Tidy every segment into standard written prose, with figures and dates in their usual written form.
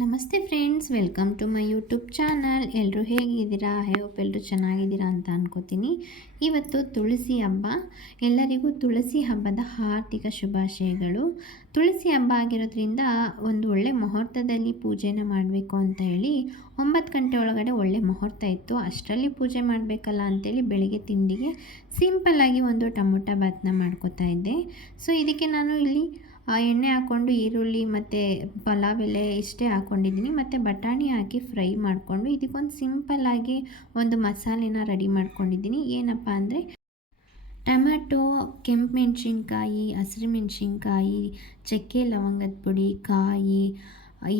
ನಮಸ್ತೆ friends, welcome to my YouTube channel. ಎಲ್ಲರೂ ಹೇಗಿದ್ದೀರಾ? ಐ ಹೋಪ್ ಎಲ್ಲರೂ ಚೆನ್ನಾಗಿದ್ದೀರಾ ಅಂತ ಅನ್ಕೋತೀನಿ. ಇವತ್ತು ತುಳಸಿ ಹಬ್ಬ. ಎಲ್ಲರಿಗೂ ತುಳಸಿ ಹಬ್ಬದ ಹಾರ್ದಿಕ ಶುಭಾಶಯಗಳು. ತುಳಸಿ ಹಬ್ಬ ಆಗಿರೋದ್ರಿಂದ ಒಂದು ಒಳ್ಳೆ ಮುಹೂರ್ತದಲ್ಲಿ ಪೂಜೆನ ಮಾಡಬೇಕು ಅಂತ ಹೇಳಿ 9 ಗಂಟೆ ಒಳಗಡೆ ಒಳ್ಳೆ ಮುಹೂರ್ತ ಇತ್ತು. ಅಷ್ಟರಲ್ಲಿ ಪೂಜೆ ಮಾಡಬೇಕಲ್ಲ ಅಂತೇಳಿ ಬೆಳಿಗ್ಗೆ ತಿಂಡಿಗೆ ಸಿಂಪಲ್ಲಾಗಿ ಒಂದು ಟೊಮೊಟೊ ಬಾತ್ನ ಮಾಡ್ಕೋತಾ ಇದ್ದೆ. ಸೊ ಇದಕ್ಕೆ ನಾನು ಇಲ್ಲಿ ಎಣ್ಣೆ ಹಾಕ್ಕೊಂಡು ಈರುಳ್ಳಿ ಮತ್ತು ಪಲಾವ್ ಎಲೆ ಇಷ್ಟೇ ಹಾಕ್ಕೊಂಡಿದ್ದೀನಿ. ಮತ್ತು ಬಟಾಣಿ ಹಾಕಿ ಫ್ರೈ ಮಾಡಿಕೊಂಡು ಇದಕ್ಕೊಂದು ಸಿಂಪಲ್ಲಾಗಿ ಒಂದು ಮಸಾಲೆನ ರೆಡಿ ಮಾಡ್ಕೊಂಡಿದ್ದೀನಿ. ಏನಪ್ಪ ಅಂದರೆ ಟೊಮ್ಯಾಟೊ, ಕೆಂಪು ಮೆಣಸಿನ್ಕಾಯಿ, ಹಸಿರು ಮೆಣಸಿನ್ಕಾಯಿ, ಚಕ್ಕೆ ಲವಂಗದ ಪುಡಿ, ಕಾಯಿ,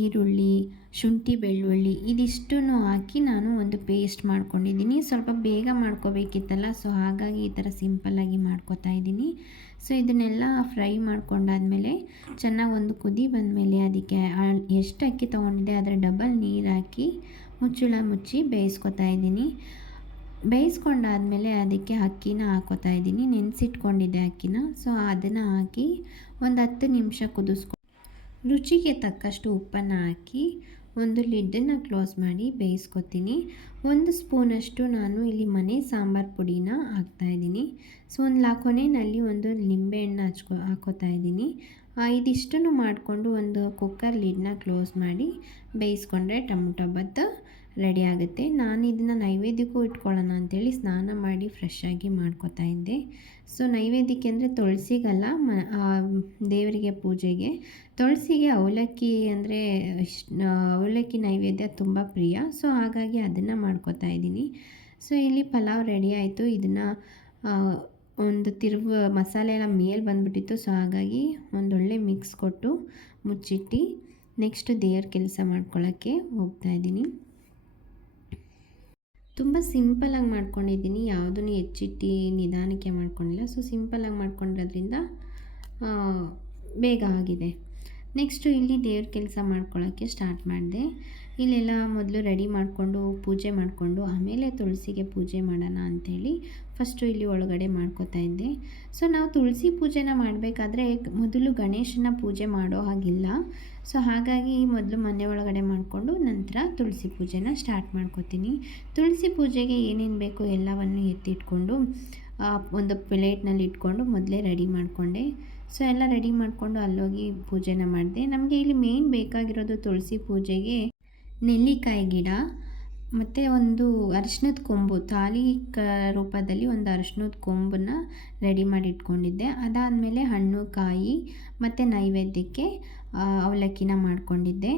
ಈರುಳ್ಳಿ, ಶುಂಠಿ ಬೆಳ್ಳುಳ್ಳಿ ಇದಿಷ್ಟನ್ನು ಹಾಕಿ ನಾನು ಒಂದು ಪೇಸ್ಟ್ ಮಾಡ್ಕೊಂಡಿದ್ದೀನಿ. ಸ್ವಲ್ಪ ಬೇಗ ಮಾಡ್ಕೋಬೇಕಿತ್ತಲ್ಲ, ಸೊ ಹಾಗಾಗಿ ಈ ಥರ ಸಿಂಪಲ್ಲಾಗಿ ಮಾಡ್ಕೋತಾ ಇದ್ದೀನಿ. ಸೊ ಇದನ್ನೆಲ್ಲ ಫ್ರೈ ಮಾಡ್ಕೊಂಡಾದಮೇಲೆ ಚೆನ್ನಾಗಿ ಒಂದು ಕುದಿ ಬಂದಮೇಲೆ ಅದಕ್ಕೆ ಎಷ್ಟು ಅಕ್ಕಿ ತೊಗೊಂಡಿದ್ದೆ ಅದರ ಡಬಲ್ ನೀರು ಹಾಕಿ ಮುಚ್ಚಳ ಮುಚ್ಚಿ ಬೇಯಿಸ್ಕೊತಾ ಇದ್ದೀನಿ. ಬೇಯಿಸ್ಕೊಂಡಾದಮೇಲೆ ಅದಕ್ಕೆ ಅಕ್ಕಿನ ಹಾಕೋತಾ ಇದ್ದೀನಿ. ನೆನೆಸಿಟ್ಕೊಂಡಿದ್ದೆ ಅಕ್ಕಿನ. ಸೊ ಅದನ್ನು ಹಾಕಿ ಒಂದು 10 ನಿಮಿಷ ಕುದಿಸ್ಕೊಂಡು ರುಚಿಗೆ ತಕ್ಕಷ್ಟು ಉಪ್ಪನ್ನು ಹಾಕಿ ಒಂದು ಲಿಡ್ಡನ್ನು ಕ್ಲೋಸ್ ಮಾಡಿ ಬೇಯಿಸ್ಕೊತೀನಿ. 1 ಸ್ಪೂನಷ್ಟು ನಾನು ಇಲ್ಲಿ ಮನೆ ಸಾಂಬಾರು ಪುಡಿನ ಹಾಕ್ತಾಯಿದ್ದೀನಿ. ಸೊ ಒಂದು ಕೊನೆಯಲ್ಲಿ ಒಂದು ನಿಂಬೆಹಣ್ಣು ಹಾಕೋತಾ ಇದ್ದೀನಿ. ಇದಿಷ್ಟನ್ನು ಮಾಡಿಕೊಂಡು ಒಂದು ಕುಕ್ಕರ್ ಲಿಡ್ನ ಕ್ಲೋಸ್ ಮಾಡಿ ಬೇಯಿಸ್ಕೊಂಡ್ರೆ ಟೊಮೊಟೊ ಬಾತ್ ರೆಡಿ ಆಗುತ್ತೆ. ನಾನು ಇದನ್ನು ನೈವೇದ್ಯಕ್ಕೂ ಇಟ್ಕೊಳ್ಳೋಣ ಅಂಥೇಳಿ ಸ್ನಾನ ಮಾಡಿ ಫ್ರೆಶ್ಶಾಗಿ ಮಾಡ್ಕೋತಾ ಇದ್ದೆ. ಸೊ ನೈವೇದ್ಯಕ್ಕೆ ಅಂದರೆ ತುಳಸಿಗಲ್ಲ, ದೇವರಿಗೆ ಪೂಜೆಗೆ. ತುಳಸಿಗೆ ಅವಲಕ್ಕಿ ಅಂದರೆ ಅವಲಕ್ಕಿ ನೈವೇದ್ಯ ತುಂಬ ಪ್ರಿಯ. ಸೊ ಹಾಗಾಗಿ ಅದನ್ನು ಮಾಡ್ಕೋತಾ ಇದ್ದೀನಿ. ಸೊ ಇಲ್ಲಿ ಪಲಾವ್ ರೆಡಿ ಆಯಿತು. ಇದನ್ನು ಒಂದು ಮಸಾಲೆ ಎಲ್ಲ ಮೇಲೆ ಬಂದುಬಿಟ್ಟಿತ್ತು. ಸೊ ಹಾಗಾಗಿ ಒಂದೊಳ್ಳೆ ಮಿಕ್ಸ್ ಕೊಟ್ಟು ಮುಚ್ಚಿಟ್ಟು ನೆಕ್ಸ್ಟ್ ದೇವ್ರ ಕೆಲಸ ಮಾಡ್ಕೊಳ್ಳೋಕ್ಕೆ ಹೋಗ್ತಾಯಿದ್ದೀನಿ. ತುಂಬ ಸಿಂಪಲ್ಲಾಗಿ ಮಾಡ್ಕೊಂಡಿದ್ದೀನಿ. ಯಾವುದನ್ನು ಹೆಚ್ಚಿಟ್ಟು ನಿಧಾನಕ್ಕೆ ಮಾಡ್ಕೊಂಡಿಲ್ಲ. ಸೊ ಸಿಂಪಲ್ಲಾಗಿ ಮಾಡ್ಕೊಂಡಿರೋದ್ರಿಂದ ಬೇಗ ಆಗಿದೆ. ನೆಕ್ಸ್ಟು ಇಲ್ಲಿ ದೇವ್ರ ಕೆಲಸ ಮಾಡ್ಕೊಳ್ಳೋಕ್ಕೆ ಸ್ಟಾರ್ಟ್ ಮಾಡಿದೆ. ಇಲ್ಲೆಲ್ಲ ಮೊದಲು ರೆಡಿ ಮಾಡಿಕೊಂಡು ಪೂಜೆ ಮಾಡಿಕೊಂಡು ಆಮೇಲೆ ತುಳಸಿಗೆ ಪೂಜೆ ಮಾಡೋಣ ಅಂಥೇಳಿ ಫಸ್ಟು ಇಲ್ಲಿ ಒಳಗಡೆ ಮಾಡ್ಕೋತಾ ಇದ್ದೆ. ಸೊ ನಾವು ತುಳಸಿ ಪೂಜೆನ ಮಾಡಬೇಕಾದ್ರೆ ಮೊದಲು ಗಣೇಶನ ಪೂಜೆ ಮಾಡೋ ಹಾಗಿಲ್ಲ. ಸೊ ಹಾಗಾಗಿ ಮೊದಲು ಮನೆ ಒಳಗಡೆ ಮಾಡಿಕೊಂಡು ನಂತರ ತುಳಸಿ ಪೂಜೆನ ಸ್ಟಾರ್ಟ್ ಮಾಡ್ಕೋತೀನಿ. ತುಳಸಿ ಪೂಜೆಗೆ ಏನೇನು ಬೇಕೋ ಎಲ್ಲವನ್ನು ಎತ್ತಿಟ್ಕೊಂಡು ಒಂದು ಪ್ಲೇಟ್ನಲ್ಲಿ ಇಟ್ಕೊಂಡು ಮೊದಲೇ ರೆಡಿ ಮಾಡಿಕೊಂಡೆ. ಸೊ ಎಲ್ಲ ರೆಡಿ ಮಾಡಿಕೊಂಡು ಅಲ್ಲೋಗಿ ಪೂಜೆನ ಮಾಡಿದೆ. ನಮಗೆ ಇಲ್ಲಿ ಮೇನ್ ಬೇಕಾಗಿರೋದು ತುಳಸಿ ಪೂಜೆಗೆ ನೆಲ್ಲಿಕಾಯಿ ಗಿಡ ಮತ್ತು ಒಂದು ಅರಿಶಿನದ ಕೊಂಬು, ತಾಲಿ ರೂಪದಲ್ಲಿ ಒಂದು ಅರಿಶಿನದ ಕೊಂಬನ್ನ ರೆಡಿ ಮಾಡಿ ಇಟ್ಕೊಂಡಿದ್ದೆ. ಅದಾದಮೇಲೆ ಹಣ್ಣು, ಕಾಯಿ ಮತ್ತು ನೈವೇದ್ಯಕ್ಕೆ ಅವಲಕ್ಕಿನ ಮಾಡ್ಕೊಂಡಿದ್ದೆ.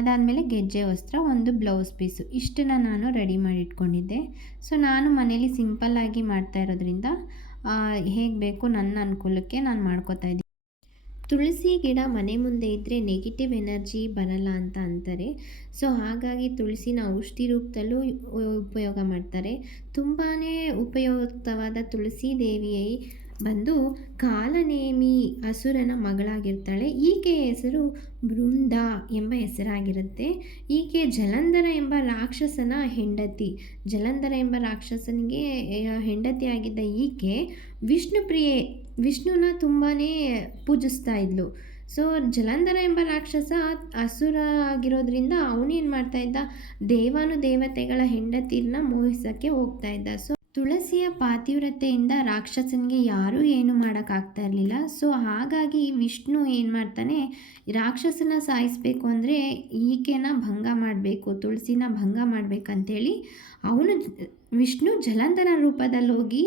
ಅದಾದಮೇಲೆ ಗೆಜ್ಜೆ ವಸ್ತ್ರ, ಒಂದು ಬ್ಲೌಸ್ ಪೀಸು, ಇಷ್ಟನ್ನು ನಾನು ರೆಡಿ ಮಾಡಿ ಇಟ್ಕೊಂಡಿದ್ದೆ. ಸೊ ನಾನು ಮನೇಲಿ ಸಿಂಪಲ್ಲಾಗಿ ಮಾಡ್ತಾ ಇರೋದ್ರಿಂದ ಹೇಗೆ ಬೇಕು ನನ್ನ ಅನುಕೂಲಕ್ಕೆ ನಾನು ಮಾಡ್ಕೋತಾ ಇದ್ದೀನಿ. ತುಳಸಿ ಗಿಡ ಮನೆ ಮುಂದೆ ಇದ್ದರೆ ನೆಗೆಟಿವ್ ಎನರ್ಜಿ ಬರಲ್ಲ ಅಂತ ಅಂತಾರೆ. ಸೊ ಹಾಗಾಗಿ ತುಳಸಿನ ಔಷಧಿ ರೂಪದಲ್ಲೂ ಉಪಯೋಗ ಮಾಡ್ತಾರೆ. ತುಂಬಾ ಉಪಯುಕ್ತವಾದ ತುಳಸಿ ದೇವಿ ಬಂದು ಕಾಲನೇಮಿ ಅಸುರನ ಮಗಳಾಗಿರ್ತಾಳೆ. ಈಕೆಯ ಹೆಸರು ಬೃಂದ ಎಂಬ ಹೆಸರಾಗಿರುತ್ತೆ. ಈಕೆ ಜಲಂಧರ ಎಂಬ ರಾಕ್ಷಸನ ಹೆಂಡತಿ. ಜಲಂಧರ ಎಂಬ ರಾಕ್ಷಸನಿಗೆ ಹೆಂಡತಿಯಾಗಿದ್ದ ಈಕೆ ವಿಷ್ಣುನ ತುಂಬಾ ಪೂಜಿಸ್ತಾ ಇದ್ಲು. ಸೊ ಜಲಂಧರ ಎಂಬ ರಾಕ್ಷಸ ಅಸುರ ಆಗಿರೋದ್ರಿಂದ ಅವನೇನು ಮಾಡ್ತಾ ಇದ್ದ, ದೇವತೆಗಳ ಹೆಂಡತಿನ ಮೋಹಿಸೋಕ್ಕೆ ಹೋಗ್ತಾ ಇದ್ದ. ಸೊ ತುಳಸಿಯ ಪಾತಿವ್ರತೆಯಿಂದ ರಾಕ್ಷಸನಿಗೆ ಯಾರೂ ಏನು ಮಾಡೋಕ್ಕಾಗ್ತಾ ಇರಲಿಲ್ಲ. ಸೊ ಹಾಗಾಗಿ ವಿಷ್ಣು ಏನು ಮಾಡ್ತಾನೆ, ರಾಕ್ಷಸನ ಸಾಯಿಸಬೇಕು ಅಂದರೆ ಈಕೆನ ಭಂಗ ಮಾಡಬೇಕು, ತುಳಸಿನ ಭಂಗ ಮಾಡಬೇಕಂತೇಳಿ ವಿಷ್ಣು ಜಲಂಧರ ರೂಪದಲ್ಲಿ ಹೋಗಿ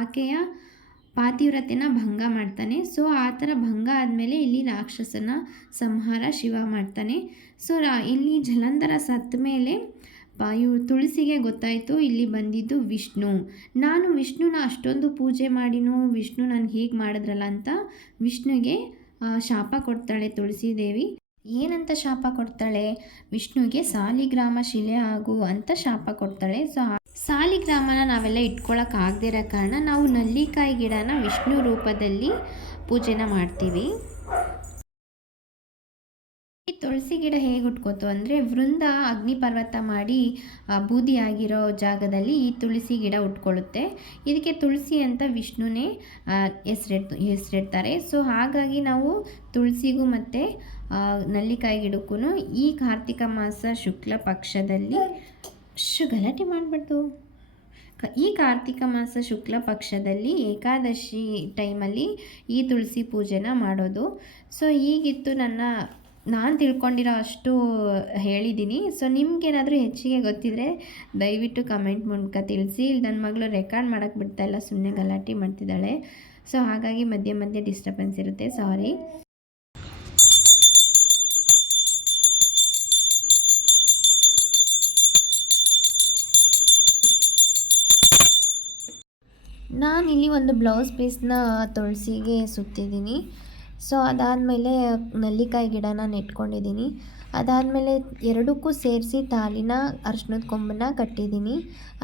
ಆಕೆಯ ಪಾತಿವ್ರತೆನ ಭಂಗ ಮಾಡ್ತಾನೆ. ಸೊ ಆ ಥರ ಭಂಗ ಆದಮೇಲೆ ಇಲ್ಲಿ ರಾಕ್ಷಸನ ಸಂಹಾರ ಶಿವ ಮಾಡ್ತಾನೆ. ಸೊ ಇಲ್ಲಿ ಜಲಂಧರ ಸತ್ತ ಮೇಲೆ ತುಳಸಿಗೆ ಗೊತ್ತಾಯಿತು ಇಲ್ಲಿ ಬಂದಿದ್ದು ವಿಷ್ಣು. ನಾನು ವಿಷ್ಣುನ ಅಷ್ಟೊಂದು ಪೂಜೆ ಮಾಡಿನೂ ವಿಷ್ಣು ನನಗೆ ಹೀಗೆ ಮಾಡಿದ್ರಲ್ಲ ಅಂತ ವಿಷ್ಣುಗೆ ಶಾಪ ಕೊಡ್ತಾಳೆ ತುಳಸಿ ದೇವಿ. ಏನಂತ ಶಾಪ ಕೊಡ್ತಾಳೆ? ವಿಷ್ಣುಗೆ ಸಾಲಿಗ್ರಾಮ ಶಿಲೆ ಆಗು ಅಂತ ಶಾಪ ಕೊಡ್ತಾಳೆ. ಸೊ ಸಾಲಿಗ್ರಾಮನ ನಾವೆಲ್ಲ ಇಟ್ಕೊಳ್ಳೋಕ್ಕಾಗದೇ ಇರೋ ಕಾರಣ ನಾವು ನಲ್ಲಿಕಾಯಿ ಗಿಡನ ವಿಷ್ಣು ರೂಪದಲ್ಲಿ ಪೂಜೆನ ಮಾಡ್ತೀವಿ. ಈ ತುಳಸಿ ಗಿಡ ಹೇಗೆ ಹುಟ್ಕೋತು ಅಂದರೆ ವೃಂದ ಅಗ್ನಿ ಪರ್ವತ ಮಾಡಿ ಬೂದಿ ಆಗಿರೋ ಜಾಗದಲ್ಲಿ ಈ ತುಳಸಿ ಗಿಡ ಹುಟ್ಕೊಳ್ಳುತ್ತೆ. ಇದಕ್ಕೆ ತುಳಸಿ ಅಂತ ವಿಷ್ಣುನೇ ಹೆಸರಿಡ್ತಾರೆ. ಸೊ ಹಾಗಾಗಿ ನಾವು ತುಳಸಿಗೂ ಮತ್ತು ನಲ್ಲಿಕಾಯಿ ಗಿಡಕ್ಕೂ ಈ ಕಾರ್ತಿಕ ಮಾಸ ಶುಕ್ಲ ಪಕ್ಷದಲ್ಲಿ ಗಲಾಟೆ ಮಾಡಬಾರ್ದು. ಈ ಕಾರ್ತಿಕ ಮಾಸ ಶುಕ್ಲ ಪಕ್ಷದಲ್ಲಿ ಏಕಾದಶಿ ಟೈಮಲ್ಲಿ ಈ ತುಳಸಿ ಪೂಜೆನ ಮಾಡೋದು. ಸೊ ಹೀಗಿತ್ತು ನಾನು ತಿಳ್ಕೊಂಡಿರೋ ಅಷ್ಟು ಹೇಳಿದ್ದೀನಿ. ಸೊ ನಿಮ್ಗೇನಾದರೂ ಹೆಚ್ಚಿಗೆ ಗೊತ್ತಿದ್ದರೆ ದಯವಿಟ್ಟು ಕಮೆಂಟ್ ಮೂಲಕ ತಿಳಿಸಿ. ನನ್ನ ಮಗಳು ರೆಕಾರ್ಡ್ ಮಾಡೋಕ್ಕೆ ಬಿಡ್ತಾಯಿಲ್ಲ, ಸುಮ್ಮನೆ ಗಲಾಟೆ ಮಾಡ್ತಿದ್ದಾಳೆ. ಸೊ ಹಾಗಾಗಿ ಮಧ್ಯೆ ಮಧ್ಯೆ ಡಿಸ್ಟರ್ಬೆನ್ಸ್ ಇರುತ್ತೆ, ಸಾರಿ. ನಾನಿಲ್ಲಿ ಒಂದು ಬ್ಲೌಸ್ ಪೀಸ್ನ ತುಳಸಿಗೆ ಸುತ್ತಿದ್ದೀನಿ. ಸೊ ಅದಾದಮೇಲೆ ನಲ್ಲಿಕಾಯಿ ಗಿಡನ ನೆಟ್ಕೊಂಡಿದ್ದೀನಿ. ಅದಾದಮೇಲೆ ಎರಡಕ್ಕೂ ಸೇರಿಸಿ ತಾಲಿನ ಅರ್ಶಿನದ ಕೊಂಬನ್ನ ಕಟ್ಟಿದ್ದೀನಿ.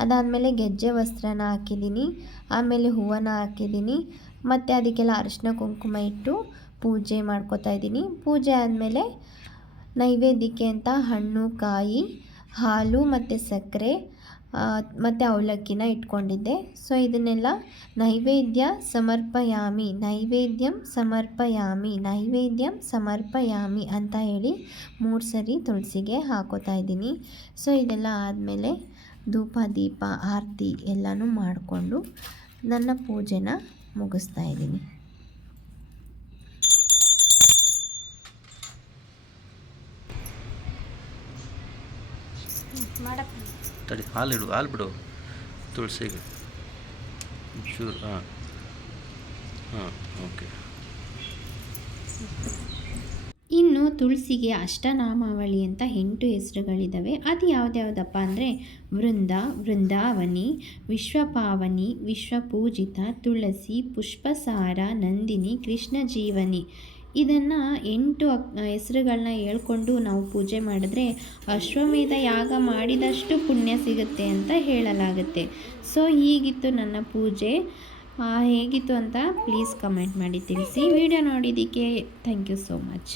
ಅದಾದಮೇಲೆ ಗೆಜ್ಜೆ ವಸ್ತ್ರನ ಹಾಕಿದ್ದೀನಿ. ಆಮೇಲೆ ಹೂವನ್ನ ಹಾಕಿದ್ದೀನಿ. ಮತ್ತು ಅದಕ್ಕೆಲ್ಲ ಅರಿಶಿನ ಕುಂಕುಮ ಇಟ್ಟು ಪೂಜೆ ಮಾಡ್ಕೋತಾ ಇದ್ದೀನಿ. ಪೂಜೆ ಆದಮೇಲೆ ನೈವೇದ್ಯಕ್ಕೆ ಅಂತ ಹಣ್ಣು, ಕಾಯಿ, ಹಾಲು ಮತ್ತು ಸಕ್ಕರೆ ಮತ್ತು ಅವಲಕ್ಕಿನ ಇಟ್ಕೊಂಡಿದ್ದೆ. ಸೊ ಇದನ್ನೆಲ್ಲ ನೈವೇದ್ಯಂ ಸಮರ್ಪಯಾಮಿ ಅಂತ ಹೇಳಿ 3 ಸರಿ ತುಳಸಿಗೆ ಹಾಕೋತಾ ಇದ್ದೀನಿ. ಸೊ ಇದೆಲ್ಲ ಆದಮೇಲೆ ಧೂಪ, ದೀಪ, ಆರತಿ ಎಲ್ಲನೂ ಮಾಡಿಕೊಂಡು ನನ್ನ ಪೂಜೆನ ಮುಗಿಸ್ತಾ ಇದ್ದೀನಿ. ತಡಿ, ಹಾಲು ಬಿಡು ತುಳಸಿಗೆ ಚೂರು. ಓಕೆ. ಇನ್ನು ತುಳಸಿಗೆ ಅಷ್ಟನಾಮಾವಳಿ ಅಂತ 8 ಹೆಸರುಗಳಿದ್ದಾವೆ. ಅದು ಯಾವುದ್ಯಾವುದಪ್ಪ ಅಂದರೆ ವೃಂದಾವನಿ, ವಿಶ್ವಪಾವನಿ, ವಿಶ್ವಪೂಜಿತ, ತುಳಸಿ, ಪುಷ್ಪಸಾರ, ನಂದಿನಿ, ಕೃಷ್ಣ ಜೀವನಿ. ಇದನ್ನು 8 ಹೆಸರುಗಳನ್ನ ಹೇಳ್ಕೊಂಡು ನಾವು ಪೂಜೆ ಮಾಡಿದ್ರೆ ಅಶ್ವಮೇಧ ಯಾಗ ಮಾಡಿದಷ್ಟು ಪುಣ್ಯ ಸಿಗುತ್ತೆ ಅಂತ ಹೇಳಲಾಗುತ್ತೆ. ಸೊ ಹೀಗಿತ್ತು ನನ್ನ ಪೂಜೆ. ಹೇಗಿತ್ತು ಅಂತ ಪ್ಲೀಸ್ ಕಮೆಂಟ್ ಮಾಡಿ ತಿಳಿಸಿ. ವಿಡಿಯೋ ನೋಡಿದ್ದಕ್ಕೆ ಥ್ಯಾಂಕ್ ಯು ಸೋ ಮಚ್.